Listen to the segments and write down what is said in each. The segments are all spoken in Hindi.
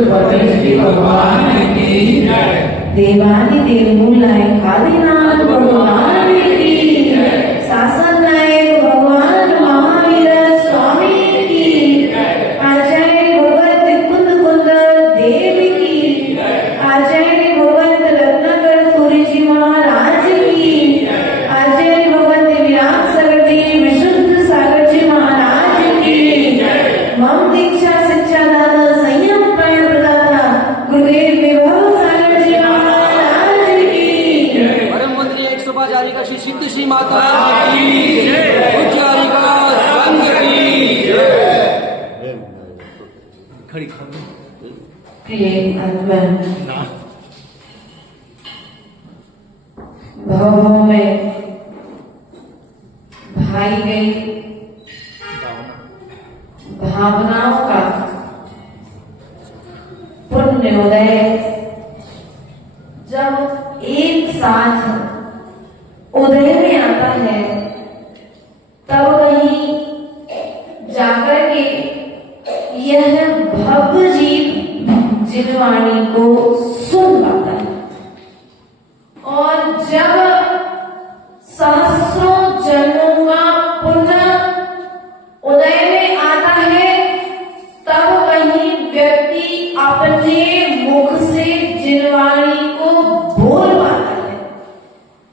भगवान की जय। देवादिदेव मूलाय आदिनाथ भगवान की जय। शासन नायक भगवान महावीर स्वामी की जय। आचार्य भगवत कुंद कुंद देव की जय। आचार्य भगवत रत्नाकर सूर्य जी महाराज की जय। आचार्य भगवत विराट सागर जी विशुद्ध सागर जी महाराज की जय। मम दीक्षा शिक्षा दाता संयम प्रेम प्रदाता गुरुदेव विभव सागर जी महाराज की जय। परम मंत्री 105 का श्री सिद्ध श्री माता की जय। उच्चारी का संग की जय। खड़ी प्रिय आत्मा भव में भाई गई भावनाओं का पुण्योदय जब एक साथ उदय में आता है तब कहीं जाकर के यह भव्य जीव जिनवाणी को सुन पाता है। और जब सहस्रों जन्मों का पुनः उदय में आता है तब वही व्यक्ति अपने मुख से जिनवाणी को बोल पाता है।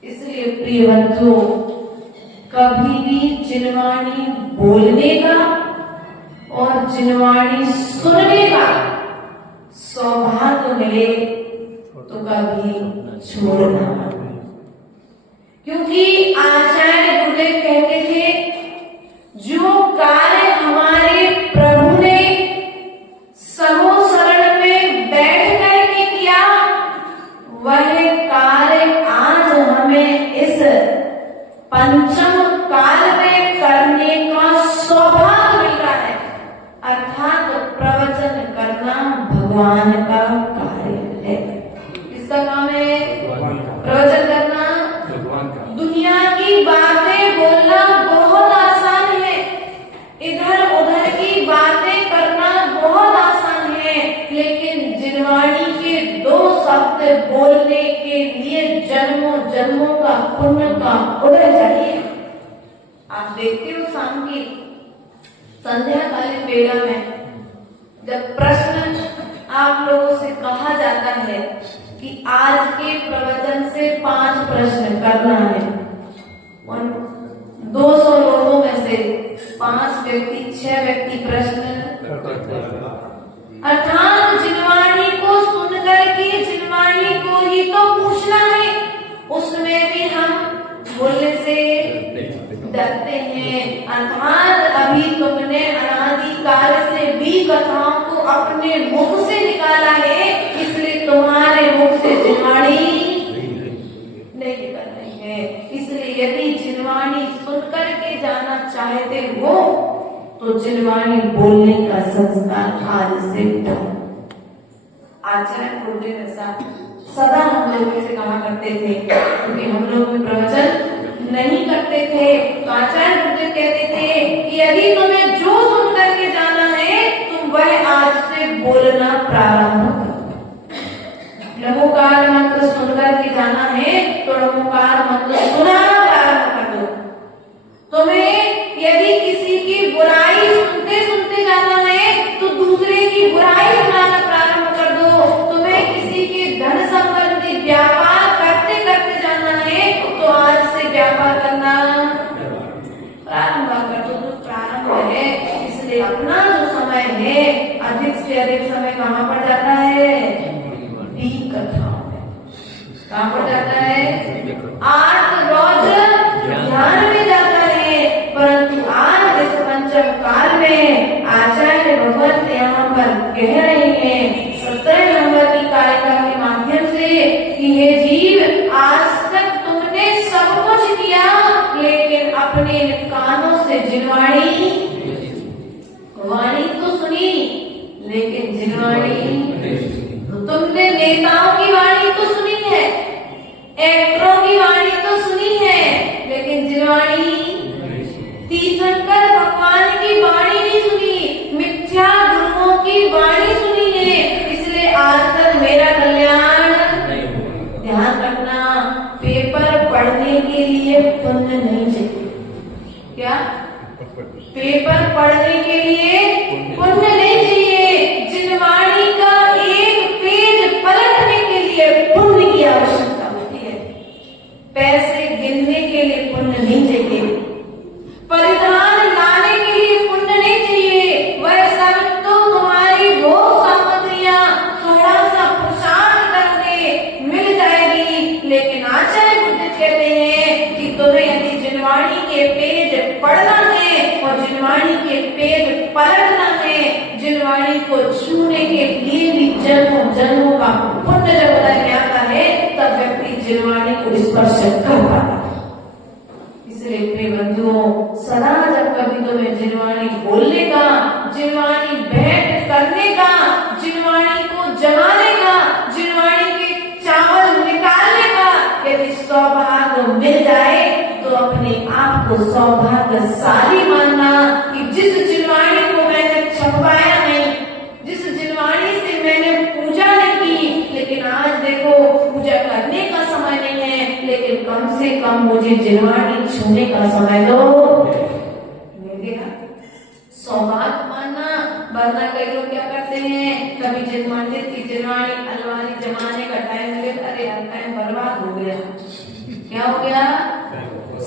इसलिए प्रिय बंधुओं, कभी भी जिनवाणी बोलने का और जिनवाणी सुनने का सौभाग्य मिले तो कभी छोड़ना मत, क्योंकि आचार्य गुरुदेव कहते थे जो कार्य हमारे प्रभु ने समूह शरण में बैठ करके किया वह कार्य आज हमें इस पंचम काल में करने का सौभाग्य मिल रहा है। अर्थात प्रवचन करना भगवान का कार्य है। किसका काम है? प्रवचन करना भगवान का। दुनिया की बातें बोलना बहुत आसान है, इधर उधर की बातें करना बहुत आसान है, लेकिन जिनवाणी के दो शब्द बोलने के लिए जन्मों जन्मों का पुण्य का उदय चाहिए। आप देखते हो शाम की संध्याकालीन वेला में जब प्रश्न आप लोगों से कहा जाता है कि आज के प्रवचन से 5 प्रश्न करना है, और 200 लोगों में से 5 व्यक्ति 6 व्यक्ति प्रश्न, अर्थात जिनवाणी को सुनकर के जिनवाणी को ही तो पूछना है। उसमें भी हम बोलने से डरते हैं। अर्थात अभी तुमने अनादिकाल से भी कथाओं को अपने मुख से निकाला है, इसलिए तुम्हारे मुख से जिनवाणी नहीं निकल रही है। इसलिए यदि जिनवाणी सुनकर के जाना चाहते हो तो जिनवाणी बोलने का संस्कार आज से करो। आचार्य गुरुदेव ऐसा सदा हम लोगों से कहा करते थे, क्योंकि हम लोग भी प्रवचन नहीं करते थे तो आचार्य गुरुदेव कहते थे कि यदि तुम्हें जो सुन करके जाना है तुम वह आज से बोलना प्रारंभ करो। नमोकार मंत्र सुनकर के जाना है तो नमोकार मंत्र सुनाना प्रारंभ कर दो। तुम्हें यदि किसी की बुराई सुनते सुनते जाना है तो दूसरे की बुराई सुनाना प्रारंभ कर दो। तुम्हें किसी के धन संबंधी व्यापार करते करते जाना है तो आज से व्यापार करना प्रारंभ कर दो। तो प्रारंभ है, इसलिए अपना जो समय है अधिक से अधिक समय कहाँ पर जाता है? डी कथाओं में। कहाँ पर जाता है? 8 रोज ध्यान में जाता है। परंतु आज इस पंचम काल में आचार्य भगवत यहाँ पर कह रहे हैं 17 नंबर की कारिका के माध्यम से कि हे जीव, आज तक तुमने सब कुछ किया लेकिन अपने कानों से जिनवाणी वाणी तो सुनी लेकिन जिनवाणी, तुमने नेताओं की वाणी तो सुनी है, एक्टरों की वाणी तो सुनी है, लेकिन जिनवाणी, तीर्थंकर भगवान की वाणी नहीं सुनी, मिथ्या गुरुओं की वाणी सुनी है। पढ़ने के लिए पुण्य नहीं चाहिए, जिनवाणी का एक पेज पलटने के लिए पुण्य की आवश्यकता होती है। पैसे गिनने के लिए पुण्य नहीं चाहिए, परिधान लाने के लिए पुण्य नहीं चाहिए। वह सब तो तुम्हारी वो सामग्रियां थोड़ा सा पुरुषार्थ करके मिल जाएगी। लेकिन आचार्य बुद्ध कहते हैं कि तुम्हें यदि जिनवाणी के पेज पढ़ना है और जिनवाणी के पेज पलटना है, जिनवाणी को छूने के लिए भी जन्मों जन्मों का पुण्य जब अदा आता है, तब व्यक्ति जिनवाणी को स्पर्श कर पाता है। इसलिए प्रिय बंधुओं, सदा जब कभी तुम्हें जिनवाणी बोलने का, जिनवाणी भेंट करने का, जिनवाणी को जमाने का, जिनवाणी के चावल निकालने का यदि सौभाग्य मिल जाए, तो अपने आप को सौभाग्यशाली मानना कि जिस जिनवाणी को मैंने छपवाया नहीं, जिस जिनवाणी से मैंने पूजा नहीं की, लेकिन आज देखो पूजा करने का समय नहीं है, लेकिन कम से कम मुझे जिनवाणी छूने का समय दो, मिलेगा। सौभाग्य मानना, वरना कई लोग क्या करते हैं, कभी जिन मंदिर की जिनवाणी अलमारी जमाने का टाइम मिले, अरे यार टाइम बर्बाद हो गया। क्या हो गया?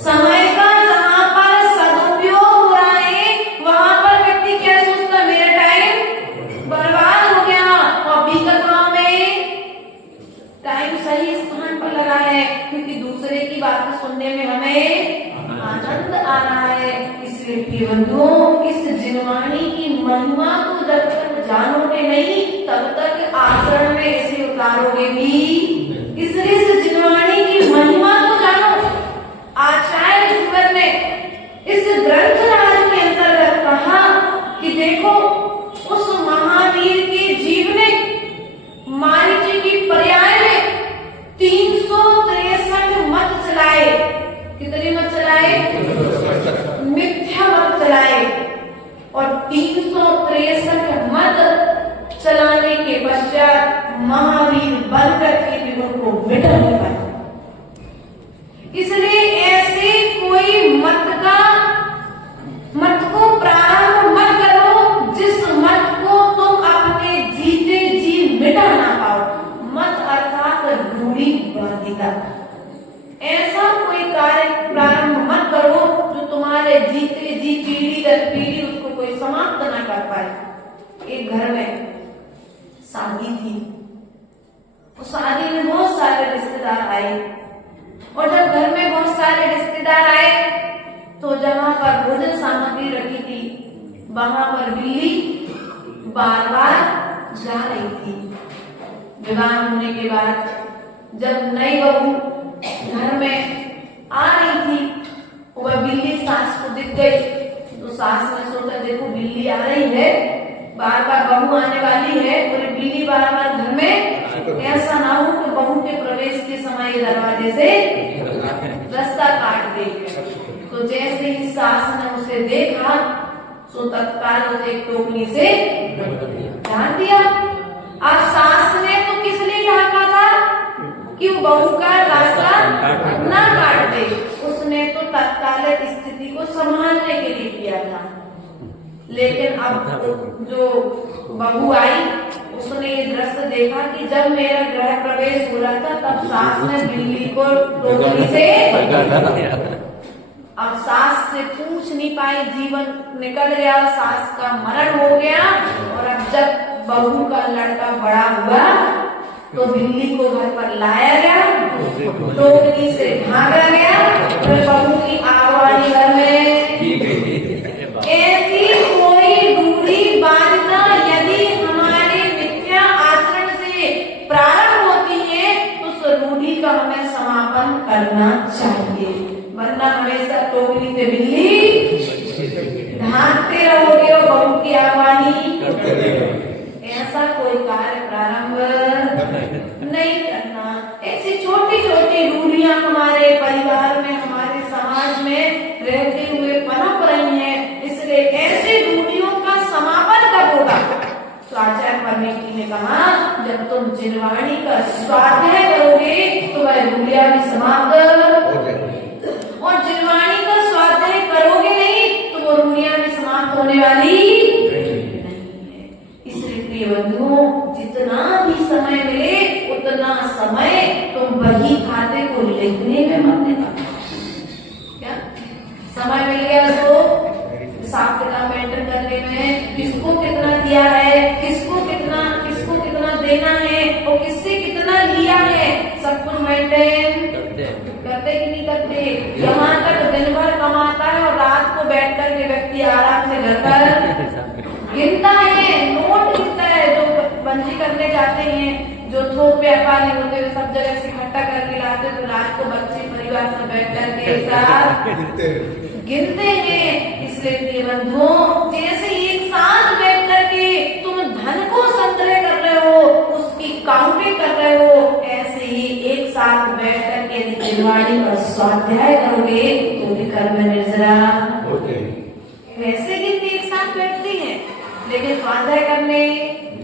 समय का जहाँ पर सदुपयोग हो रहा है, वहाँ पर व्यक्ति क्या सोचता, मेरा टाइम बर्बाद हो गया। और विकथाओं में टाइम सही स्थान पर लगा है, क्योंकि दूसरे की बातें सुनने में हमें आनंद आ रहा है। इसलिए प्रिय बंधुओं, इस जिनवाणी की महिमा को जब तक जानोगे नहीं, तब तक आचरण में इसे उतारोगे भी। इसलिए इस जिनवाणी की महिमा को जानो। आचार्य ईश्वर ने इस ग्रंथ राज के अंतर्गत कहा कि देखो, उस महावीर के जीव ने मारीची की पर्याय में 363 मत चलाए। कितने मत चलाए? मिथ्या मत चलाए। और 363 मत चलाने के पश्चात महावीर बनकर के भी उनको मिटा नहीं पाए। इसलिए ऐसे कोई मत को प्रारंभ मत करो जिस मत को तुम अपने जीते जी मिटा ना पाओ। मत अर्थात रूढ़िवादिता। ऐसा कोई कार्य प्रारंभ मत करो जो तुम्हारे जीते जी पीढ़ी दर पीढ़ी उसको कोई समाप्त ना कर पाए। एक घर में शादी थी, उस शादी में बहुत सारे रिश्तेदार आए, और जब घर में बहुत सारे रिश्तेदार आए तो जहाँ पर भोजन सामग्री रखी थी, वहां पर बिल्ली बार बार जा रही थी। विवाह होने के बाद जब नई बहू घर में आ रही थी, वह बिल्ली सास को दिख गई, तो सास ने सोचा देखो बिल्ली आ रही है, बार बार बहू आने वाली है, और बिल्ली बार बार घर में, ऐसा ना हो कि बहू के प्रवेश के समय दरवाजे से रास्ता काट दे। तो जैसे ही सास ने उसे देखा, सो तत्काल उसे एक टोकरी से ढांक दिया। अब सास ने तो किस लिए ढांका था कि वो बहू का रास्ता ना काट दे, उसने तो तत्काल स्थिति को संभालने के लिए किया था। लेकिन अब जो बहू आई, उसने ये दृश्य देखा कि जब मेरा गृह प्रवेश हो रहा था, तब सास ने बिल्ली को टोकरी से, अब सास से पूछ नहीं पाई, जीवन निकल गया, सास का मरण हो गया। और अब जब बहू का लड़का बड़ा हुआ तो बिल्ली को घर पर लाया गया, टोकरी से ढांका गया, फिर बहू की आगवानी घर में। ऐसी कोई रूढ़ी बांधना यदि हमारे मिथ्या आचरण से प्रारंभ होती है, तो उस रूढ़ी का हमें समापन करना चाहिए, वरना हमेशा टोकरी से बिल्ली ढांकते रहोगे और बहू की आगवानी। ऐसा कोई कार्य प्रारंभ नहीं करना। ऐसी छोटी छोटी रूढ़ियां हमारे परिवार में, हमारे समाज में रहते हुए पनप रही हैं, इसलिए ऐसी रूढ़ियों का समापन कब होगा? तो आचार्य परमेश्वर ने कहा, जब तुम जिनवाणी का स्वाध्याय करोगे तो वह रूढ़ियां भी समाप्त, और जिनवाणी का स्वाध्याय करोगे नहीं तो वो रूढ़ियां भी समाप्त होने वाली नहीं है। इसलिए प्रिय बंधुओं, जितना भी समय मिले उतना समय तुम बही खाते को लिखने में मत देना। क्या समय मिल गया तो हिसाब किताब मेंटेन करने में, किसको कितना दिया है, किसको कितना देना है और किससे कितना लिया है, सब कुछ मेंटेन करते कि नहीं करते। यहाँ तक दिन भर कमाता है और रात को बैठ कर के व्यक्ति आराम से घर पर गिनता है, नोट गिनता है। जो बंजी करने जाते हैं, जो थोक व्यापारी होते हैं, सब जगह से इकट्ठा करके लाते, तो रात को बच्चे परिवार से बैठ करके एक साथ गिनते हैं। इसलिए प्रिय बंधुओं, जैसे एक साथ बैठ करके तुम धन को संग्रह कर रहे हो, उसकी काउंटिंग कर रहे हो, ऐसे ही एक साथ बैठ करके यदि दिनवाणी का स्वाध्याय करोगे तो भी कर्म निर्जरा वैसे गिनती एक साथ बैठती है, लेकिन स्वाध्याय करने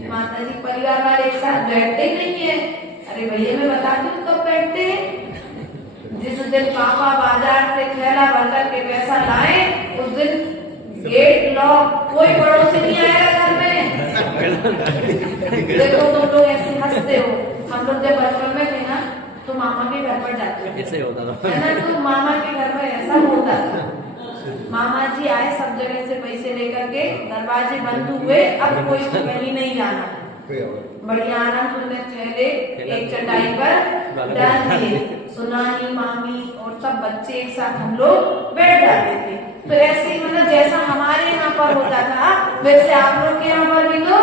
माता जी परिवार वाले एक साथ बैठते ही नहीं है। अरे भैया मैं बता दूं कब बैठते हैं? जिस दिन पापा बाजार से थैला भरकर के पैसा लाए, उस दिन गेट लॉक, कोई पड़ोसी नहीं आएगा घर में। देखो तुम लोग ऐसे हंसते हो, हम लोग जब बचपन में थे ना तो मामा के घर पर जाते थे, ऐसे होता था है ना। तो मामा के घर में ऐसा होता था, मामा जी आए सब जगह से पैसे लेकर के, दरवाजे बंद हुए, अब कोई कहीं नहीं जाना, बढ़िया आराम सुनने चले, एक चटाई पर डाल दिए, सुनानी मामी और सब बच्चे एक साथ हम लोग बैठ जाते थे। तो ऐसे ही मतलब जैसा हमारे यहाँ पर होता था वैसे आप लोग के यहाँ पर भी तो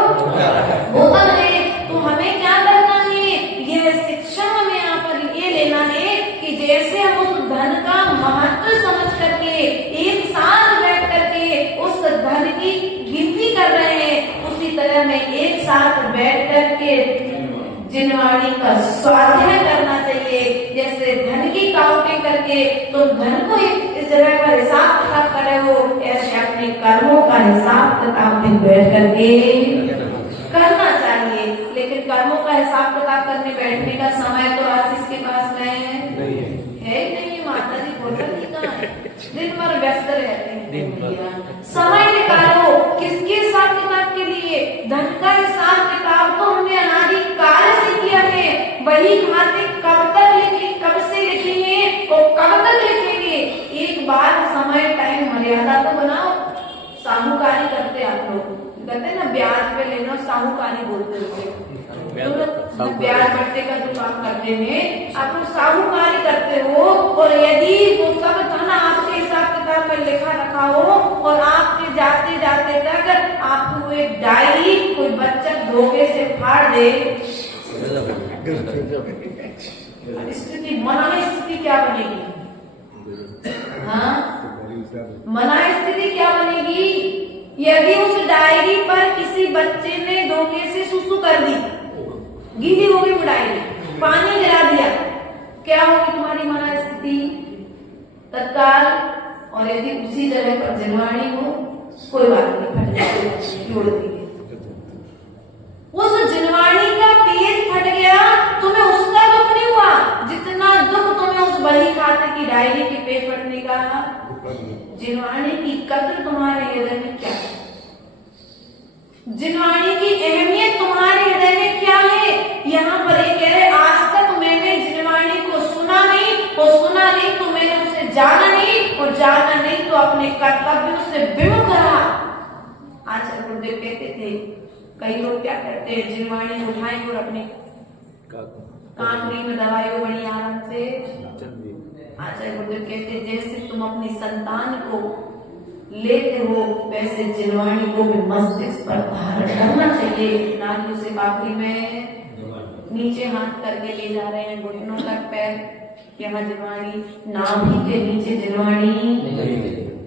होता है। तो हमें क्या करना है, यह शिक्षा हमें यहाँ पर ये लेना है कि जैसे हम उस धन का महत्व समझ करके एक साथ बैठ करके उस धन की गिनती कर रहे हैं, उसी तरह में एक साथ बैठ करके जिनवाणी का स्वाध्याय करना चाहिए। जैसे धन की काउंटिंग करके तुम धन को इस जगह पर हिसाब किताब कर रहे हो, ऐसे अपने कर्मों का हिसाब किताब भी बैठ करके करना चाहिए। लेकिन कर्मों का हिसाब किताब करने बैठने का समय तो आशीष के पास में है नहीं। माता जी बोलकर दिन भर व्यस्त रहते हैं। समय निकालो किसके हिसाब किताब के लिए? धन का हिसाब किताब तो हमने अनादिकाल से किया है, वही खाते कब तक लिखे, कब से लिखेंगे और कब तक लिखेंगे। एक बार समय टाइम मर्यादा तो बनाओ। साहूकारी करते आप लोग, कहते ना ब्याज पे लेना, साहूकारी बोलते हैं। ब्याज बट्टे का जो काम करते हैं आप लोग साहूकारी करते हो, और यदि वो सब धन आपके हिसाब किताब में लिखा रखा हो और आपके जाते जाते तक आपको एक डायरी कोई बचत धोखे से फाड़ दे, स्थिति मनाई स्थिति क्या बनेगी? हाँ, मनाई स्थिति क्या बनेगी? यदि उस डायरी पर किसी बच्चे ने धोखे से सुसु कर दी, गीली होगी वो डायरी, पानी गिरा दिया, क्या होगी तुम्हारी मना स्थिति तत्काल? और यदि उसी जगह पर जिनवाणी हो, कोई बात नहीं, जोड़ दी। उस जिनवाणी का पेज फट गया, तुम्हें उसका दुख नहीं हुआ जितना दुख तुम्हें उस बही खाते की डायरी के पेज फटने का। जिनवाणी की कद्र तुम्हारे हृदय में क्या है? जिनवाणी की अहमियत तुम्हारे हृदय में क्या है? यहाँ पर एक कह रहे, आज तक मैंने जिनवाणी को सुना नहीं, और सुना नहीं तो मैंने उसे जाना नहीं, और जाना नहीं तो अपने कर्तव्यों से विमुख रहा। आचार्य गुरुदेव कहते थे, कई लोग क्या करते हैं, जिनवाणी उठाएंगे और अपने कांकरी में दबाएंगे बड़ी आराम से। आचार्य गुरुदेव कहते हैं, जैसे तुम अपनी संतान को लेते हो वैसे जिनवाणी को भी मस्तिष्क पर धारण करना चाहिए। नानी से काफी में नीचे हाथ करके ले जा रहे हैं, घुटनों तक पैर, यहाँ जिनवाणी, नाभि के नीचे जिनवाणी,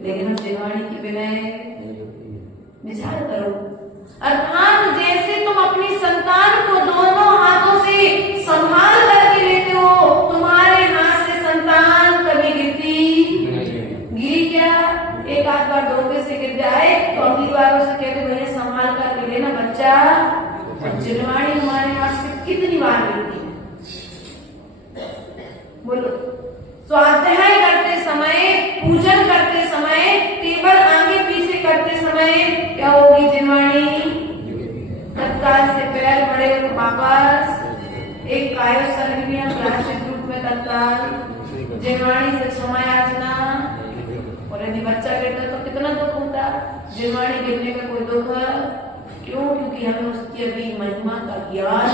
लेकिन हम जिनवाणी के बिना विचार करो। अर्थात जैसे तुम अपनी संतान को दोनों हाथों से संभाल करके लेते हो, तुम्हारे हाथ से संतान कभी गिरी क्या? एक आध बार धोखे से गिर जाए तो अगली बार उसे कहते भैया संभाल कर लेना बच्चा। जिनवाणी हमारे हाथ से कितनी बार गिरती है? बोलो। स्वाध्याय करते समय, पूजन करते समय, टेबल आगे पीछे करते समय वापस एक कायोत्सर्गीय प्रायश्चित रूप में तत्काल जिनवाणी से क्षमा याचना। और यदि बच्चा गिरता तो कितना दुख होता, जिनवाणी गिरने में कोई दुख क्यों? क्योंकि हमें उसकी अभी महिमा का ज्ञान।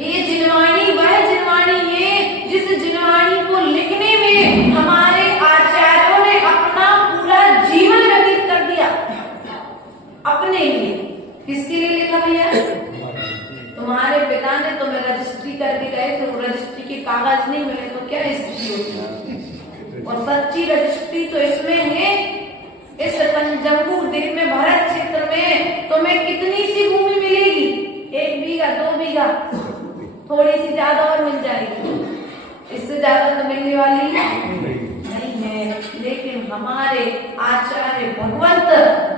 ये जिनवाणी वह जिनवाणी है जिस जिनवाणी को लिखने में हमारे आचार्यों ने अपना पूरा जीवन व्यतीत कर दिया अपने लिए। किसके लिए लिखा भैया? तुम्हारे पिता ने तुम्हें रजिस्ट्री करके गए थे, वो रजिस्ट्री के कागज नहीं मिले तो क्या स्थिति होती? और सच्ची रजिस्ट्री तो इसमें है, इस जम्बू द्वीप में भारत क्षेत्र में तुम्हें कितनी सी भूमि मिलेगी? 1 बीघा 2 बीघा, थोड़ी सी ज्यादा और मिल जाएगी, इससे ज्यादा तो मिलने वाली नहीं है। लेकिन हमारे आचार्य भगवंत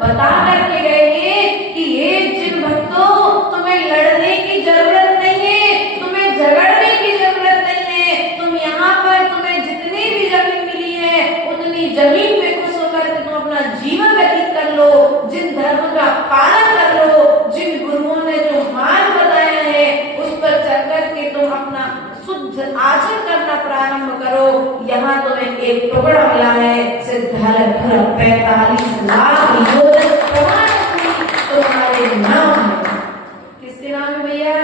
बता करके गए हैं कि हे जिन भक्तों, तुम्हें लड़ने की जरूरत नहीं है, तुम्हें झगड़ने की जरूरत नहीं है। तुम यहाँ पर तुम्हें जितनी भी जमीन मिली है उतनी जमीन पे खुश होकर के तुम अपना जीवन व्यतीत कर लो, जिन धर्म का पालन कर लो, जिन गुरुओं ने जो मार्ग बताया है उस पर चल करके तुम अपना शुद्ध आचरण करना प्रारंभ करो। यहाँ तुम्हें एक टुकड़ा मिला है, सिद्धार्थ 45 लाख योजन तुम्हारे नाम है। किसके नाम है भैया?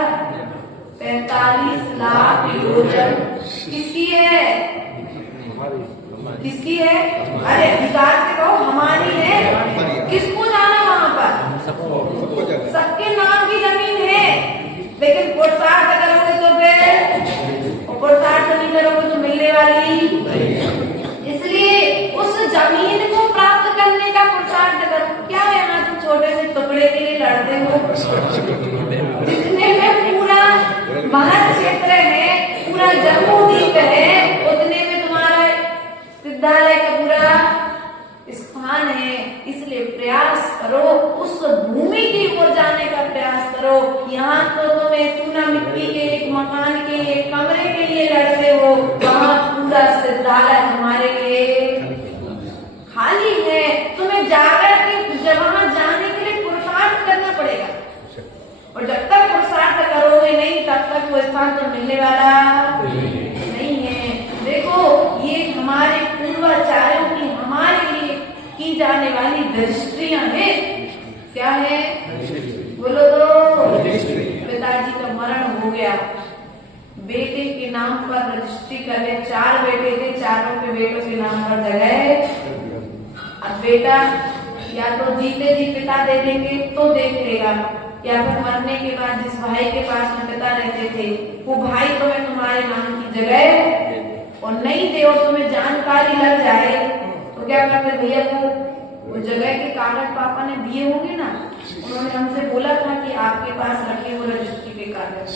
45 लाख योजन किसकी है? किसकी है? अरे अधिकार से कहो, हमारी है। किसको जाना वहाँ पर? सबके नाम की जमीन है। लेकिन पुरुषार्थ करोगे तो फिर पुरुषार्थ नहीं करोगे तो मिलने वाली। इसलिए उस जमीन को प्राप्त करने का पुरुषार्थ करो। क्या यहाँ तुम छोटे से टुकड़े के लिए लड़ते हो? जितने में पूरा भारत क्षेत्र है, पूरा जम्मू द्वीप है, उतने में तुम्हारा विद्यालय का पूरा स्थान है। इसलिए प्रयास करो, उस भूमि की ओर जाने का प्रयास करो। यहाँ तो तुम्हें चूना मिट्टी के एक मकान के एक कमरे के लिए लड़ते हो, वहाँ पूरा विद्यालय हमारे लिए खाली है। तुम्हें जाकर के वहाँ जाने के लिए पुरुषार्थ करना पड़ेगा, और जब तक पुरुषार्थ करोगे नहीं तब तक वो स्थान तो मिलने वाला नहीं है। देखो, ये हमारे पूर्वाचार्यों की हमारे लिए की जाने वाली रजिस्ट्रियां हैं। क्या है? बोलो तो। पिताजी का मरण हो गया, बेटे के नाम पर रजिस्ट्री करे। 4 बेटे थे, चारों के बेटों के नाम पर जगह। अब बेटा या तो जीते जी पिता दे देंगे तो देख लेगा, या फिर मरने के बाद जिस भाई के पास में पिता रहते थे वो भाई तुम्हें तुम्हारे नाम की जगह और नहीं दे, और तुम्हें जानकारी लग जाए तो क्या करते भैया? वो जगह के कागज पापा ने दिए होंगे ना, उन्होंने हमसे बोला था कि आपके पास रखे वो रजिस्ट्री के कागज।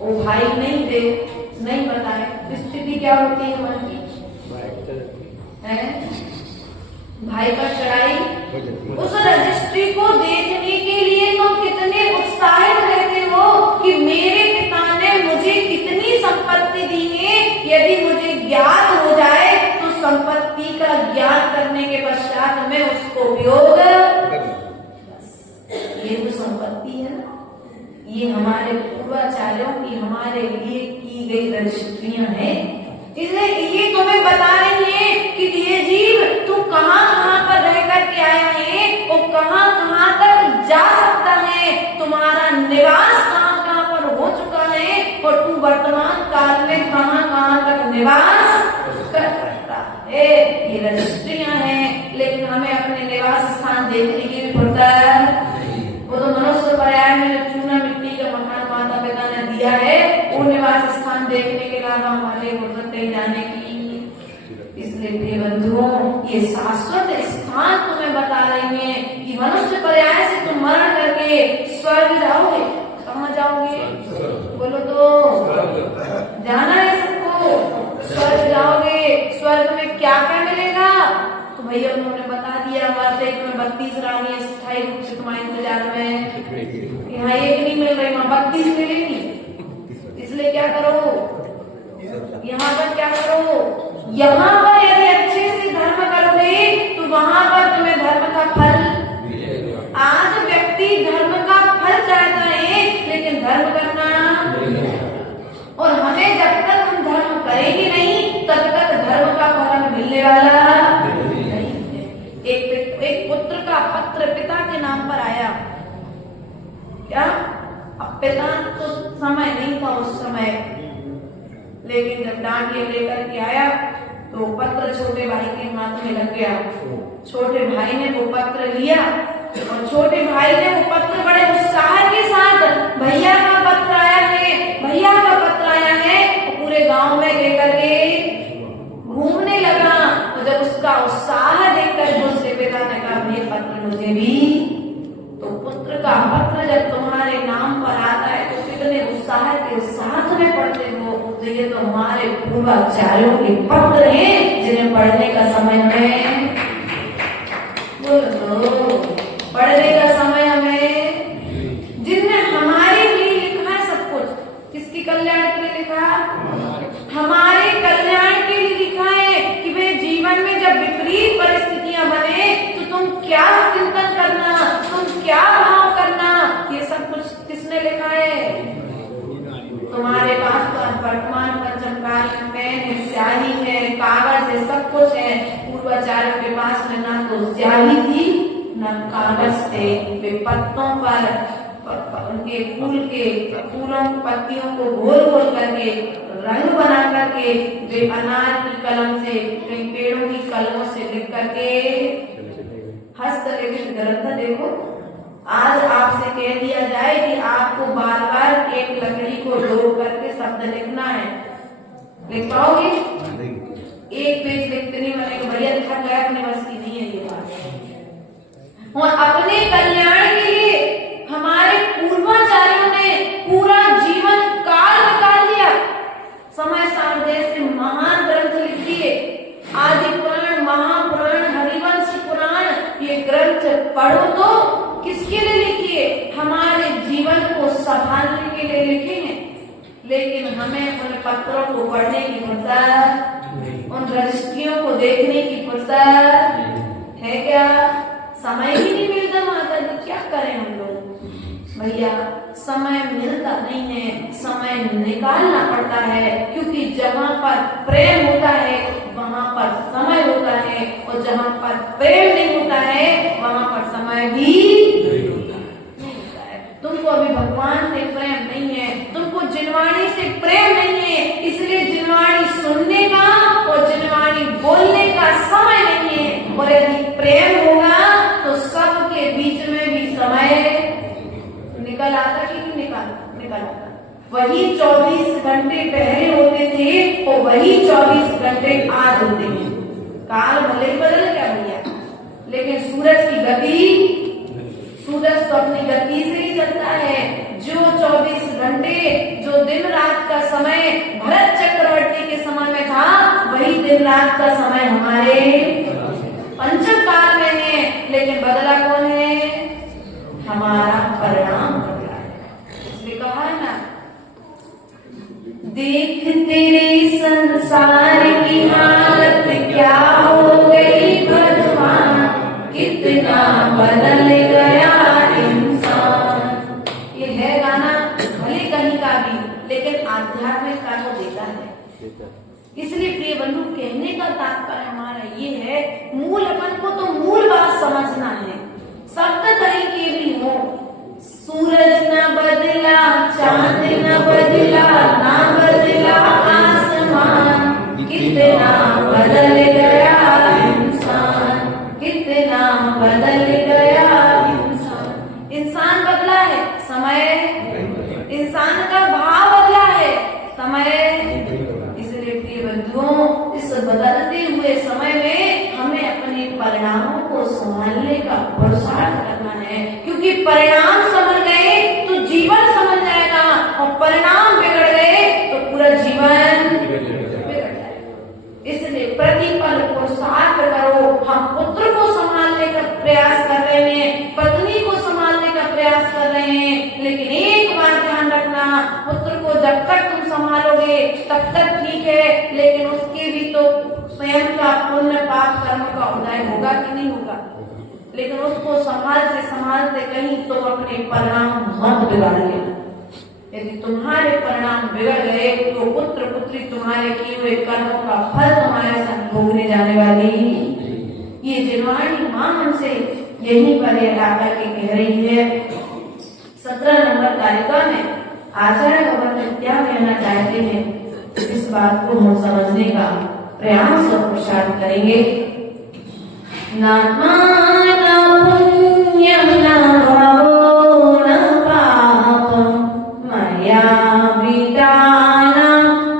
वो भाई नहीं दे, नहीं बताए, स्थिति क्या होती है मन की? भाई पर चढ़ाई। उस रजिस्ट्री को देखने के लिए तुम कितने उत्साहित रहते हो कि मेरे पिता ने मुझे कितनी संपत्ति दी है। यदि मुझे ज्ञात हो जाए तो संपत्ति का ज्ञान करने के पश्चात में उसको उपयोग। ये जो संपत्ति है ना, ये हमारे पूर्वाचार्यों की हमारे लिए की गई रजिस्ट्रियां हैं। इसलिए ये तुम्हें बता रही है कि ये जीव तू कहाँ कहाँ पर रह करके आया है और कहाँ कहाँ तक जा सकता है, तुम्हारा निवास कहाँ कहाँ पर हो चुका है और तू वर्तमान काल में कहाँ कहाँ तक निवास कर सकता है। ये रजिस्ट्रियां हैं, लेकिन हमें अपने निवास स्थान देखने की भी पड़ता है। वो तो मनुष्य पर्याय में चूना मिट्टी का मकान माता पिता ने दिया है, वो निवास स्थान देखने के अलावा हमारे फुर्सत नहीं जाने की। इसलिए प्रिय बंधुओं, ये शाश्वत स्थान तुम्हें बता रही है कि मनुष्य पर्याय से तुम मरण करके स्वर्ग जाओगे। कहाँ जाओगे? बोलो तो। जाना है सबको, स्वर्ग जाओगे। स्वर्ग में क्या क्या मिलेगा? तो भैया उन्होंने बता दिया, मरते में 32 रानी स्थायी रूप से तुम्हारे इंतजार में। यहाँ एक नहीं मिल रही, वहाँ 32 मिलेंगी। इसलिए क्या करो, यहाँ पर क्या करो, यहाँ पर यदि अच्छे से धर्म करोगे तो वहां पर तुम्हें धर्म का फल। आज व्यक्ति धर्म का फल चाहता है, लेकिन पिता तो समय नहीं था उस समय, लेकिन जब डांडिया लेकर के आया तो पत्र छोटे भाई के हाथ में लग गया। छोटे भाई ने वो पत्र लिया और छोटे भाई ने वो पत्र बड़े उत्साह के साथ, भैया का पत्र आया है, भैया का पत्र आया है, और पूरे गांव में लेकर के घूमने लगा। तो जब उसका उत्साह देखकर उसके पिता ने कहा, ये पत्र मुझे भी। तो पुत्र का पत्र जब तुम्हारे नाम पर आता है तो कितने उत्साह के साथ में पढ़ते हो। तो ये तो हमारे पूर्वाचार्यों के पत्र हैं जिन्हें पढ़ने का समय में, बोलो पढ़ने का समय हमें, जिनने हमारे लिए लिखा है सब कुछ। किसकी कल्याण के लिए लिखा? हमारे कल्याण के लिए लिखा है कि वे जीवन में जब विपरीत परिस्थितियां बने तो तुम क्या चिंतन करना, तुम क्या भाव करना, ये सब कुछ किसने लिखा है? तुम्हारे पास तो वर्तमान पंचम काल में पेन है, स्याही है, कागज है, सब कुछ है। पूर्वाचार्यों के पास में ना तो स्याही थी ना कागज थे। वे पत्तों पर उनके फूलों पत्तियों को गोल गोल करके रंग बना करके वे अनार की कलम से, कई पेड़ों की कलमों से लिख करके हस्तलिखित ग्रंथ। देखो आज आपसे कह दिया जाए कि आपको बार बार एक लकड़ी को जोड़ करके शब्द लिखना है, लिख पाओगे? एक पेज लिखते नहीं बनेगा, बढ़िया लिखा गया, अपने बस की नहीं है ये बात। और अपने कल्याण के लिए हमारे पूर्वाचार्यों ने पूरा जीवन काल निकाल लिया, समय सामने से महान ग्रंथ लिख दिए। आदि पुराण, महापुराण, हरिवंश पुराण, ये ग्रंथ पढ़ो तो किसके लिए लिखिए? हमारे जीवन को संभालने के लिए लिखे हैं। लेकिन हमें उन पत्रों को पढ़ने की फुर्सत, उन रजिस्ट्रियों को देखने की फुर्सत है क्या? समय ही नहीं मिलता माता जी, क्या करें हम लोग? भैया समय मिलता नहीं है, समय निकालना पड़ता है, क्योंकि जहाँ पर प्रेम होता है वहाँ पर समय होता है, और जहाँ पर प्रेम नहीं होता है वहाँ पर समय भी नहीं होता है। तुमको अभी भगवान से प्रेम नहीं है, तुमको जिनवाणी से प्रेम नहीं है, इसलिए जिनवाणी सुनने का और जिनवाणी बोलने का समय नहीं है। और यदि प्रेम होगा तो सबके बीच में भी समय निकल आता कि नहीं निकल आता। वही 24 घंटे पहले होते थे और वही 24 घंटे आज होते हैं। काल भले ही बदल गया भैया, लेकिन सूरज की गति, सूरज तो अपनी गति से ही चलता है। जो 24 घंटे, जो दिन रात का समय भरत चक्रवर्ती के समय में था, वही दिन रात का समय हमारे पंचम काल में है। लेकिन बदला कौन है? हमारा परिणाम बदला है। इसलिए कहा है ना, देख तेरे संसार की हालत क्या हो गई भगवान, कितना बदल गया इंसान। ये है गाना भले कहीं का भी, लेकिन आध्यात्मिकता को देता है। इसलिए प्रिय बंधु, कहने का तात्पर्य हमारा ये है, मूल अपन को तो मूल बात समझना है। शब्द कहीं के भी हो, सूरज न बदला, चांद न बदला, ना बदला आसमान, कितना बदल गया इंसान, कितना बदल गया इंसान। इंसान बदला है, समय, इंसान का भाव बदला है, समय। इसलिए प्रिय बंधुओं, इस बदलते हुए समय में हमें अपने परिणामों को संभालने का पुरुषार्थ करना है, क्योंकि परिणाम समझ गए तो जीवन समझ जाएगा, और परिणाम बिगड़ गए तो पूरा जीवन बिगड़ जाएगा। इसलिए प्रतिपल पुरुषार्थ करो। हम पुत्र को संभालने का प्रयास कर रहे हैं, पत्नी को संभालने का प्रयास कर रहे हैं, लेकिन एक बात ध्यान रखना, पुत्र को जब तक तुम संभालोगे तब तक ठीक है, लेकिन उसके भी तो स्वयं का पुण्य पाप कर्म का उदय होगा कि नहीं होगा। लेकिन उसको संभालते कहीं तो अपने परिणाम मत बिगाड़ लेना। यदि तुम्हारे परिणाम बिगड़ गए तो पुत्र पुत्री तुम्हारे किए हुए कर्मों का फल तुम्हारे साथ भोगने जाने वाली। ये जिनवाणी माँ हमसे यहीं पर आकर के कह रही है 17 नंबर तालिका में, आचार्य भगवान क्या कहना चाहते हैं, इस बात को हम समझने का प्रयास और पुरुषार्थ करेंगे। नात्माना पुण्यं न भवो न पापं मया विदाना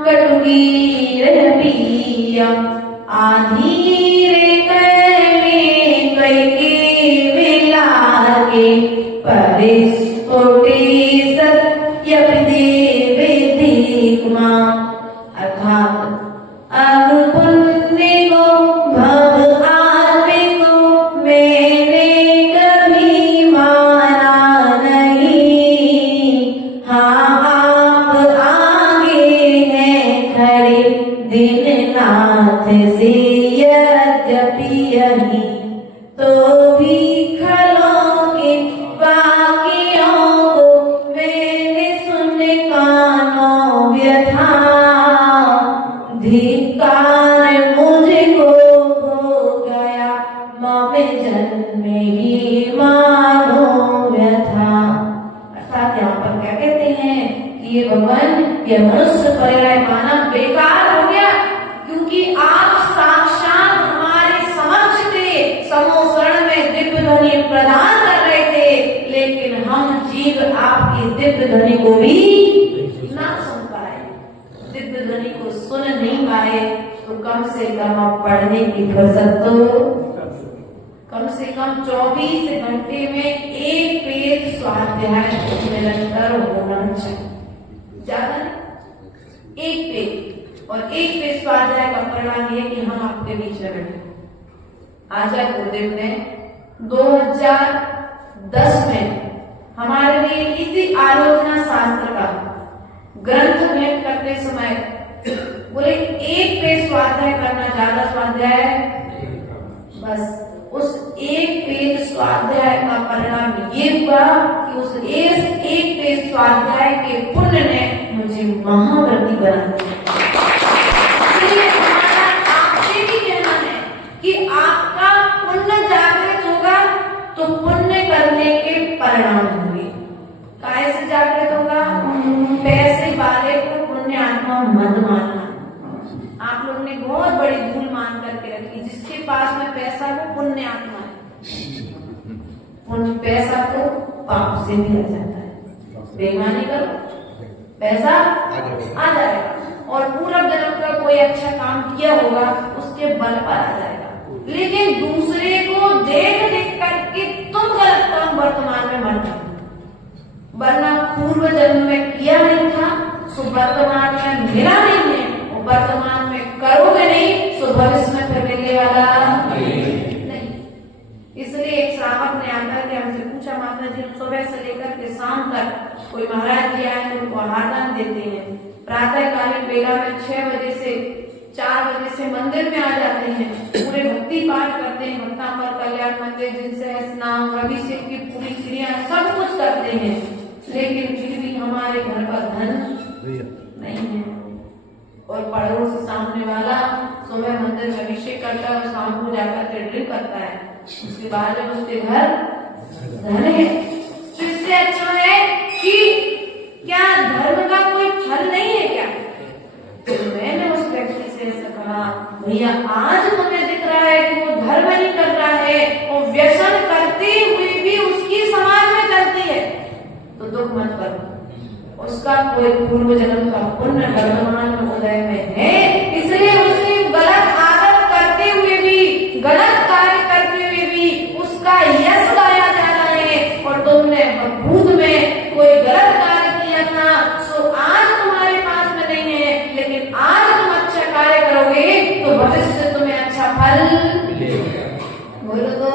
कटुगीरपीयम् आधीरे कर्मे कैके विलाके परिस्फुटे सत्यपदेवेदिक्मा। अर्थात अब पुण्य को भव आत्मे को मैंने कभी माना नहीं। हाँ आप आगे हैं खड़े दीननाथ से यद्यपि यही तो भी खलोगे बाकियों को मैंने सुन कानों व्यथा। धिक्कार मुझको हो गया मम जन्म ही मानो व्यथा। अर्थात यहाँ पर क्या कहते हैं कि ये भगवान, ये मनुष्य पर्याय मानव बेकार हो गया, क्योंकि आप साक्षात हमारे समक्ष थे, समोसरण में दिव्य ध्वनि प्रदान कर रहे थे, लेकिन हम जीव आपकी दिव्य ध्वनि को भी ना सुन पाए, दिव्य ध्वनि को सुन नहीं पाए। तो कम से कम आप पढ़ने की फुर्सत तो कम से कम 24 घंटे में एक पेज स्वाध्याय निरंतर होना चाहिए, ज्यादा नहीं, एक पेज। और एक पेज स्वाध्याय का परिणाम यह कि हम आपके बीच में बैठे। आचार्य गुरुदेव ने 2010 में हमारे लिए इसी आलोचना शास्त्र का ग्रंथ भेंट करते समय बोले एक पेज स्वाध्याय करना, ज्यादा स्वाध्याय बस। उस एक पेज स्वाध्याय का परिणाम ये हुआ कि उस एक पेज स्वाध्याय के पुण्य ने मुझे महाव्रती बना दिया। इसलिए हमारा आपसे भी कहना है कि आपका पुण्य जागृत होगा तो पुण्य करने के परिणाम होंगे। कैसे जागृत होगा? पैसे वाले को पुण्य आत्मा मत मानना। आप लोगों ने बहुत बड़ी भूल मान करके रखी, जिसके पास में पैसा वो पुण्य आत्मा है, उन पैसा तो पाप से भी आ जाता है। बेईमानी करो पैसा आ जाएगा, और पूरा जन्म का कोई अच्छा काम किया होगा उसके बल पर आ जाएगा। लेकिन दूसरे को देख देख करके तुम गलत काम वर्तमान में मत करो, वरना पूर्व जन्म में किया नहीं था सो वर्तमान में मिला नहीं है, और वर्तमान में करोगे नहीं सो भविष्य में फिर मिलने वाला नहीं। इसलिए एक श्रावक ने आकर के हमसे पूछा, माता जी सुबह से लेकर के शाम तक कोई महाराज जी आए तो उनको आहारदान देते हैं, प्रातः कालीन बेला में 6 बजे से 4 बजे से मंदिर में आ जाते हैं, पूरे भक्ति पाठ करते हैं, भक्तांबर कल्याण मंदिर जिनसे स्नान अभिषेक की पूरी क्रिया सब कुछ करते हैं, लेकिन फिर भी हमारे घर का धन नहीं है। और पड़ोस सामने वाला सुबह मंदिर में अभिषेक करता है और शाम को जाकर के ड्रिंक करता है, उसके बाद में उसके घर धन है। तो इससे अच्छा है कि क्या धर्म का कोई फल नहीं है क्या? तो मैंने उस व्यक्ति से ऐसा कहा, भैया आज तुम्हें दिख रहा है कि वो धर्म नहीं कर रहा है और व्यसन करते हुए भी उसकी समाज में चलती है, तो दुख मत करो, उसका कोई पूर्व जन्म का पुण्य वर्तमान उदय में है, इसलिए उसने गलत आदत करते हुए भी, गलत कार्य करते हुए भी उसका यश गाया जा रहा है। और तुमने भूत में कोई गलत कार्य किया था सो आज तुम्हारे पास में नहीं है, लेकिन आज तुम अच्छा कार्य करोगे तो भविष्य से तुम्हें अच्छा फल बोलो तो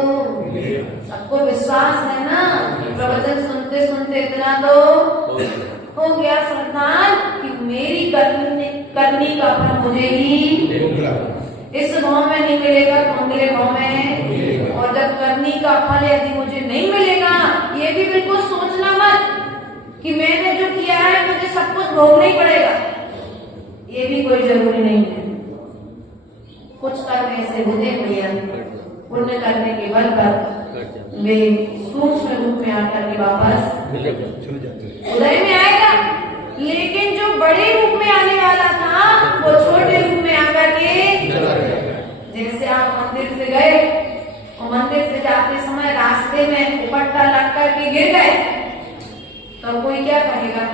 सबको विश्वास है ना। प्रवचन सुनते सुनते इतना तो हो गया सावधान कि मेरी करनी का फल मुझे ही इस भाव में नहीं मिलेगा तो अगले भाव में, और जब करनी का फल यदि मुझे नहीं मिलेगा, ये भी बिल्कुल सोचना मत कि मैंने जो किया है मुझे सब कुछ भोगना ही पड़ेगा, ये भी कोई जरूरी नहीं है। कुछ कर्म ऐसे होते भैया, पुण्य करने के बल पर वे सूक्ष्म रूप में आकर के वापस उदय में आएगा, लेकिन जो बड़े रूप में आने वाला था वो छोटे रूप में आकर के जैसे आप मंदिर से गए और मंदिर से जाते समय रास्ते में दुपट्टा लग करके गिर गए तो कोई क्या कहेगा?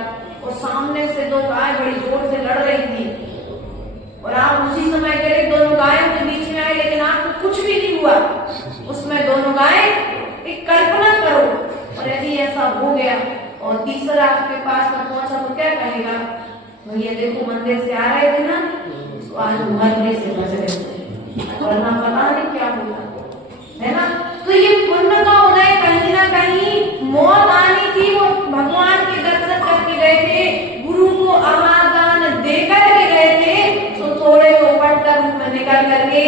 और सामने से दो गाय बड़ी जोर से लड़ रही थी और आप उसी समय गिरे, दोनों गायों के बीच में आए, लेकिन आपको कुछ भी नहीं हुआ। उसमें दोनों गाय, एक कल्पना करो, और यदि ऐसा हो गया और तीसरा आपके पास में पहुंचा तो क्या कहेगा? भैया देखो मंदिर से आ रहे थे ना, तो आज मरने से बच रहे थे, वरना पता नहीं क्या होगा, है ना? तो ये पुण्य का उदय कहीं ना कहीं मौत आनी थी, वो भगवान के दर्शन करके गए थे, गुरु को आहार दान देकर के गए थे, तो थोड़े को पढ़कर रूप में निकल करके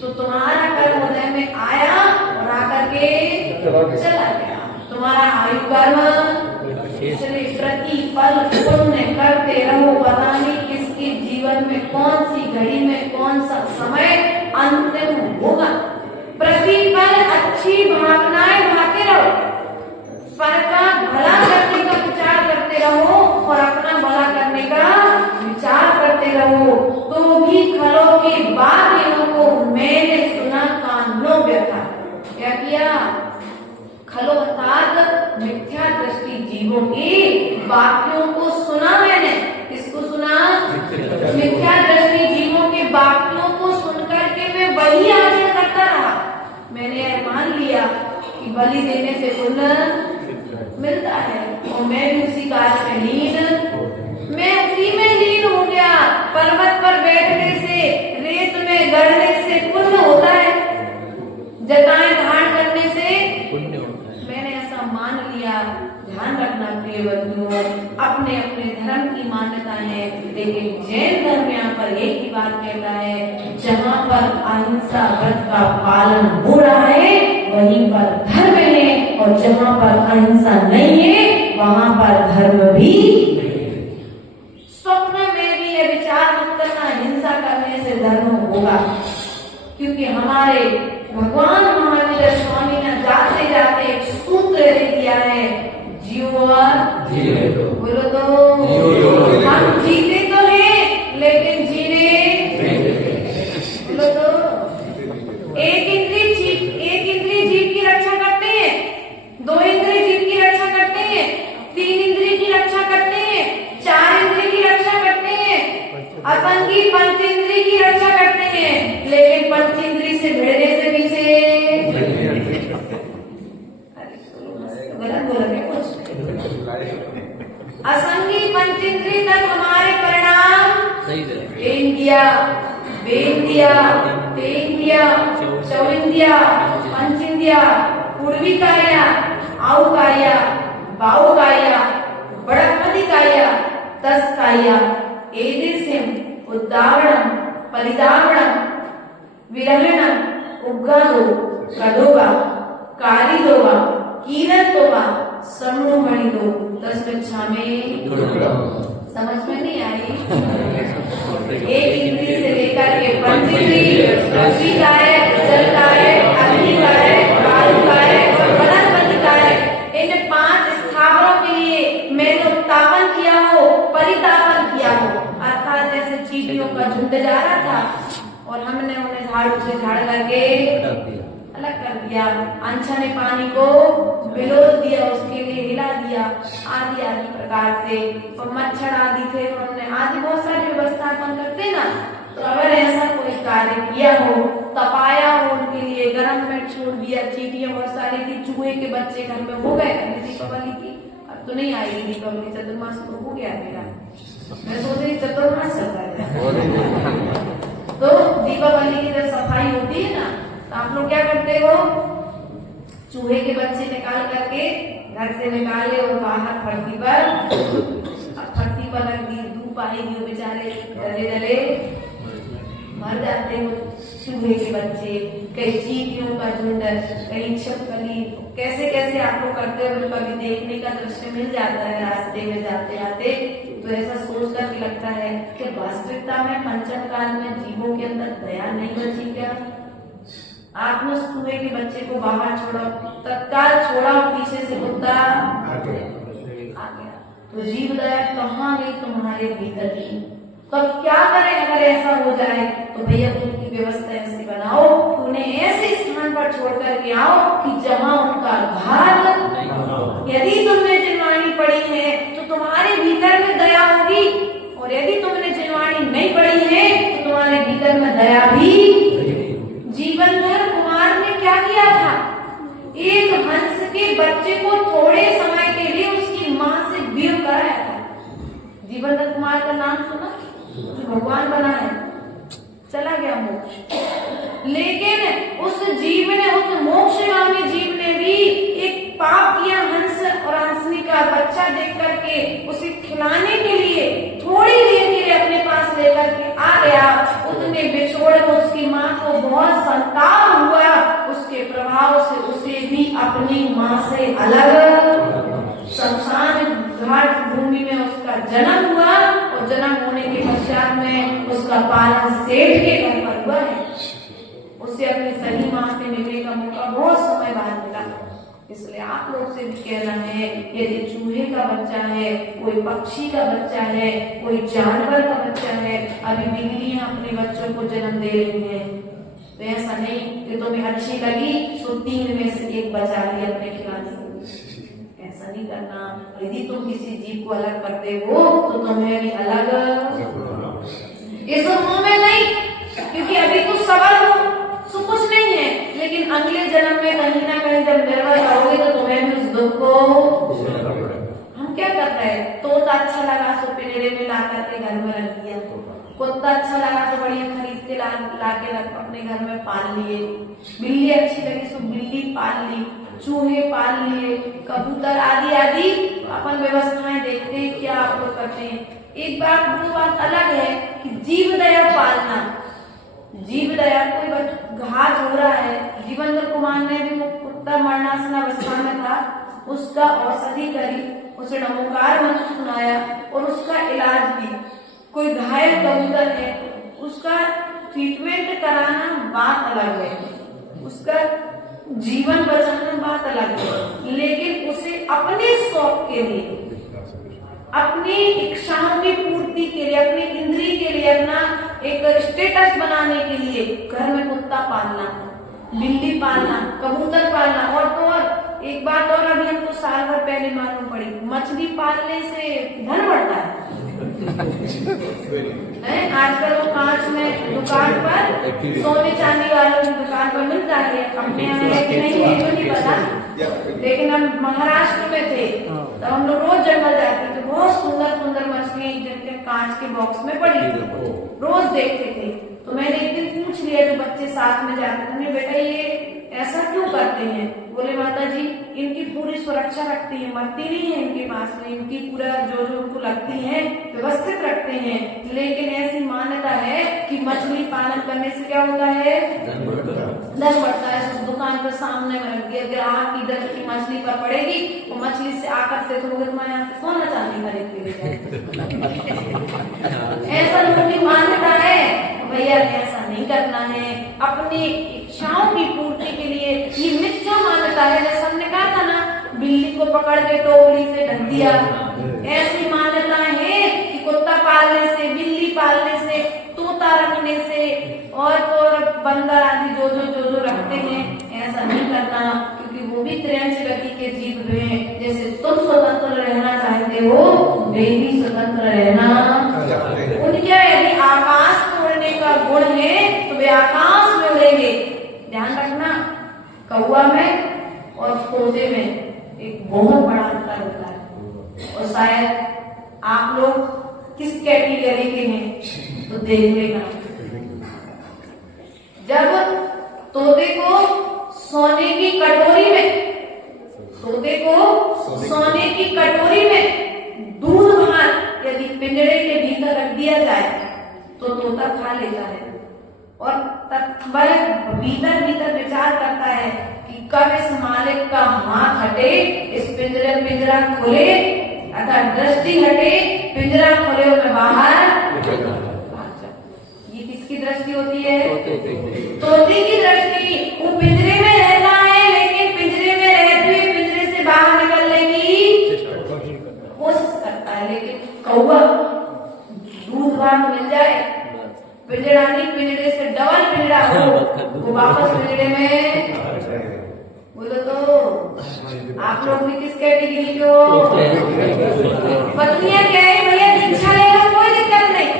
तो तुम्हारा कर्म उदय में आया और आकर के चला गया। तुम्हारा आयु कर्म, इसलिए प्रतिफल पुण्य करते रहो। पता नहीं किसके जीवन में कौन सी घड़ी में कौन सा समय अंतिम होगा। प्रतिफल अच्छी भावनाएं भाते रहो, पर का भला करने का विचार करते रहो और अपना भला करने का विचार करते रहो। तो भी खलों के बाकियों को मैंने सुना कानों व्यथा। क्या किया? खलो अर्थात मिथ्या दृष्टि जीवों की बाकियों को सुना मैंने। किसको सुना? मिथ्या दृष्टि जीवों के बाकियों को सुनकर के मैं वही आचरण करता रहा। मैंने मान लिया कि बलि देने से पुण्य मिलता है और मैं भी उसी कार्य में लीन हो गया। पर्वत पर बैठने से, रेत में गड़ने से पुण्य होता है, जटाएं धारण करने से पुण्य होता है। मैंने ऐसा मान लिया। ध्यान रखना प्रिय बंधुओं, अपने अपने धर्म की मान्यता है, लेकिन जैन धर्म यहाँ पर एक ही बात कहता है, जहाँ पर अहिंसा व्रत का पालन हो रहा है वहीं पर धर्म है, और जहाँ पर अहिंसा नहीं है वहाँ पर धर्म भी। स्वप्न में भी ये विचार मत करना हिंसा करने से धर्म होगा, क्योंकि हमारे भगवान महावीर स्वामी ने जाते जाते एक सूत्र दे दिया है, जियो बोलो तो हम जीते तो हैं लेकिन जीने बोलो तो। एक इंद्रिय जीव की रक्षा करते हैं, 2 इंद्रिय जीव की रक्षा करते हैं, 3 इंद्रिय की रक्षा करते हैं, 4 इंद्रिय की रक्षा करते हैं, असंगी पंच इंद्रिय की रक्षा करते हैं, लेकिन पंच इंद्रिय से भिड़ने से पीछे गलत बोल रहे कुछ। असंगी पंच इंद्रिय तक हमारे परिणाम इंद्रिया, वेंद्रिया, तेंद्रिया, चौंद्रिया, पंचेंद्रिया, पूर्वी काया, आउ काया, बाहु काया, बड़कमणि काया, तस काया, एदिर्स्यम, उद्दावणम, परिदावणम, विरहणम, उग्गादो, कदोगा, कारिदोगा, कीरतोगा, समूहमणिदो, तस्मिच्छामि। समझ में नहीं आई? एक इंद्रिय से लेकर के पंच इंद्रिय, पृथ्वी का है, जल का है, अग्नि का है, वायु का है और वनस्पति का है, इन 5 स्थावरों के लिए मैंने उत्तापन किया हो, परितापन किया हो। अर्थात जैसे चींटियों का झुंड जा रहा था और हमने उन्हें झाड़ू से झाड़ करके अलग कर दिया, अंशा ने पानी को बिलोल दिया, उसके लिए हिला दिया, आदि आदि प्रकार से। और मच्छर आदि थे तो हमने आदि बहुत सारी व्यवस्था अपन करते ना। तो अगर ऐसा कोई कार्य किया हो, तपाया हो, उनके लिए गर्म में छोड़ दिया, चींटियां बहुत सारी थी, चूहे के बच्चे घर में हो गए। दीपावली की अब तो नहीं आएगी दीपावली, चतुर्मास तो हो गया मेरा, मैं सोच रही चतुर्मास चल रहा है। तो दीपावली की जब सफाई होती है ना, तो आप लोग क्या करते हो? चूहे के बच्चे निकाल करके घर से निकाले और बाहर फर्शी पर रख दिए। धूप आएगी, वो बेचारे डले डले मर जाते हो चूहे के बच्चे, कई चींटियों का झुंड, कई छिपकली, कैसे कैसे आप लोग करते हो, कभी देखने का दृश्य मिल जाता है रास्ते में जाते आते। तो ऐसा सोच कर लगता है कि वास्तविकता में पंचम काल में जीवों के अंदर दया नहीं बची क्या? आपने उस चूहे के बच्चे को बाहर छोड़ा, तत्काल छोड़ा, पीछे से कुत्ता आ गया। तो जीव दया कहाँ गई तुम्हारे भीतर की? तो अब क्या करें अगर ऐसा हो जाए? तो भैया तुम उनकी व्यवस्था ऐसी बनाओ, उन्हें ऐसे स्थान पर छोड़ करके आओ कि जहाँ उनका घात, यदि तुमने जिनवाणी पढ़ी है तो तुम्हारे भीतर में दया होगी, और यदि तुमने जिनवाणी नहीं पढ़ी है तो तुम्हारे भीतर में दया भी। जीवनभर कुमार ने क्या किया था? एक हंस के बच्चे को थोड़े समय के लिए उसकी माँ से वियोग कराया था। जीवनभर कुमार का नाम सुना, जो भगवान बना है, चला गया मोक्ष। लेकिन उस जीव ने, उस मोक्षगामी जीव ने भी एक पाप किया। हंस और हंसनी का बच्चा देख करके उसे खिलाने के लिए थोड़ी देर के लिए अपने पास लेकर के आ गया। उतने बिछोड़ में उसकी माँ को बहुत संताप हुआ। उसके प्रभाव से उसे भी अपनी माँ से अलग शमशान घाट भूमि में उसका जन्म हुआ, और जन्म होने के पश्चात में उसका पालन सेठ के घर पर हुआ है। उसे अपनी सही माँ से मिलने का मौका बहुत समय बाद मिला। इसलिए आप लोग से भी कहना है, यदि चूहे का बच्चा है, कोई पक्षी का बच्चा है, कोई जानवर का बच्चा है, अभी बिल्लियां अपने बच्चों को जन्म दे रही हैं, तो ऐसा नहीं कि तुम्हें अच्छी लगी तो 3 में से 1 बचा लिया अपने खिलाने को। ऐसा नहीं करना। यदि तुम किसी जीव को अलग करते हो तो तुम्हें भी अलग इस में नहीं, क्योंकि अभी तुम सबल हो तो कुछ नहीं है, लेकिन अगले जन्म में कहीं ना कहीं जब निर्भर करोगे तो तुम्हें भी उस दुख को। हम क्या कर रहे हैं? तोता अच्छा लगा सो पिंजरे में ला करके घर में रख दिया, कुत्ता अच्छा लगा तो बढ़िया खरीद के ला के रख अपने घर में पाल लिए, बिल्ली अच्छी लगी तो बिल्ली पाल ली, चूहे पाल लिए, कबूतर आदि आदि अपन व्यवस्थाएं देखते हैं क्या आप लोग करते हैं। एक बात वो बात अलग है कि जीव दया पालना। जीव दया कोई घात हो रहा है, जीवनभर कुमार ने भी वो कुत्ता मरणासन अवस्था में था, उसका औषधि करी, उसे नमोकार मंत्र सुनाया और उसका इलाज भी। कोई घायल कबूतर है, उसका ट्रीटमेंट कराना बात अलग है, उसका जीवन बचाना बात अलग है, लेकिन उसे अपने शौक के लिए, अपनी इच्छाओं की पूर्ति के लिए, अपनी इंद्रिय के लिए, अपना एक स्टेटस बनाने के लिए घर में कुत्ता पालना, बिल्ली पालना, कबूतर पालना। और तो और एक बात और अभी हमको साल भर पहले मालूम पड़ी, मछली पालने से धन बढ़ता है। आजकल वो कांच में दुकान पर, सोने चांदी वालों की दुकान पर मिलता है। अपने यहाँ है कि नहीं है तो नहीं पता, लेकिन हम महाराष्ट्र में थे तो हम लोग रोज जंगल जाते थे, बहुत सुंदर सुंदर मछली जिनके कांच के बॉक्स में पड़ी रोज देखते थे। तो मैंने एक दिन पूछ लिया, जो बच्चे साथ में जाते थे, बेटा ये ऐसा क्यों करते हैं? बोले माता जी इनकी पूरी सुरक्षा रखती है, मरती नहीं है इनके पास में, इनकी पूरा जो जो उनको लगती है व्यवस्थित रखते हैं। लेकिन ऐसी मान्यता है कि मछली पालन करने से क्या होता है? धन बढ़ता है। उस दुकान पर सामने में रख दिया, ग्राहक की दृष्टि मछली पर पड़ेगी, वो मछली से आकर्षित होकर तुम्हारे यहाँ से सोना चांदी खरीद के ले ऐसा लोगों की मान्यता है। भैया ऐसा नहीं करना है। अपनी इच्छाओं की पूर्ति के लिए ये मिथ्या मान्यता है। जैसे हमने कहा था ना, बिल्ली को पकड़ के टोकरी से ढक दिया, ऐसी मान्यता है कि कुत्ता पालने से, बिल्ली पालने से, तोता रखने से और तो बंदर आदि जो जो रखते हैं, ऐसा नहीं करना, क्योंकि वो भी त्रियंश गति के जीव हैं। जैसे तुम स्वतंत्र रहना चाहते हो, वे भी स्वतंत्र रहना। उनके यदि आकाश उड़ने का गुण है तो वे आकाश में उड़ेंगे। ध्यान रखना, कौवा में और तोते में एक बहुत बड़ा अंतर होता है। और शायद आप लोग किस कैटेगरी के हैं तो देख लेना। जब तोते को सोने की कटोरी में, तोते को सोने की कटोरी में दूध भात यदि पिंजरे के भीतर रख दिया जाए तो तोता खा लेता है। और तब वह भीतर विचार करता है कि कब इस मालिक का हाथ हटे, इस पिंजरा खुले, अर्थात दृष्टि हटे, पिंजरा खुले और मैं बाहर। ये किसकी दृष्टि होती है? तोते की दृष्टि। वो पिंजरे में रहता है, लेकिन पिंजरे में रहते हुए पिंजरे से बाहर निकलने की कोशिश करता वो वापस मिलने में बोलो तो आप लोग भी किस कैटेगरी के हो? पत्नियां कहे भैया दीक्षा ले लो, कोई दिक्कत नहीं,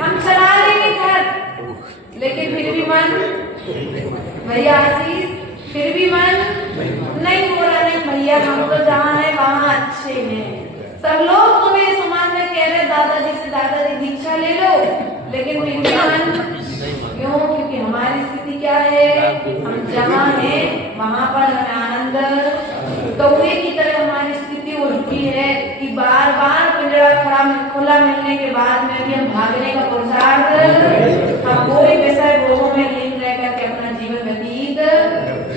हम चला लेंगे घर, लेकिन फिर भी मन भैया आशीष, फिर भी मन नहीं बोला, नहीं भैया हम तो जहाँ है वहाँ अच्छे हैं। सब लोग तुम्हें समाज में कह रहे दादाजी से दादाजी दीक्षा ले लो, लेकिन फिर भी मन क्यों? क्योंकि हमारी स्थिति क्या है, हम जहाँ हैं वहाँ पर हमें आनंद, कौवे की तरह हमारी स्थिति उल्टी है कि बार बार पिंजरा खुला मिलने के बाद में भी हम भागने का पुरुषार्थ, हम कोई विषय भोगों में लीन रह करके अपना जीवन व्यतीत,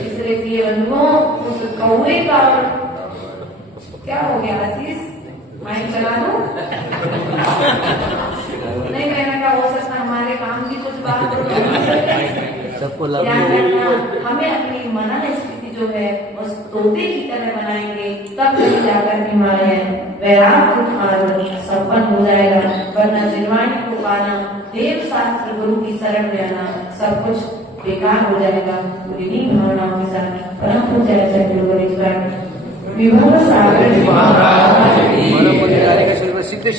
इसलिए प्रिय बंधुओं उस कौवे का क्या हो गया आशीष, माइक चला दो नहीं, मैंने कहा हो सकता हमारे काम की कुछ बात हो, सबको ध्यान रखना, हमें अपनी मना स्थिति जो है उस तोते की तरह बनाएंगे, तब जाकर के हमारे वैराग्य मार्ग संपन्न हो जाएगा। वरना जिनवाणी को पाना, देव शास्त्र गुरु की शरण रहना, सब कुछ बेकार हो जाएगा। इन्हीं भावनाओं के साथ परम पूज्य सद्गुरु विभव सागर मानव मंदिर सिद्ध श्री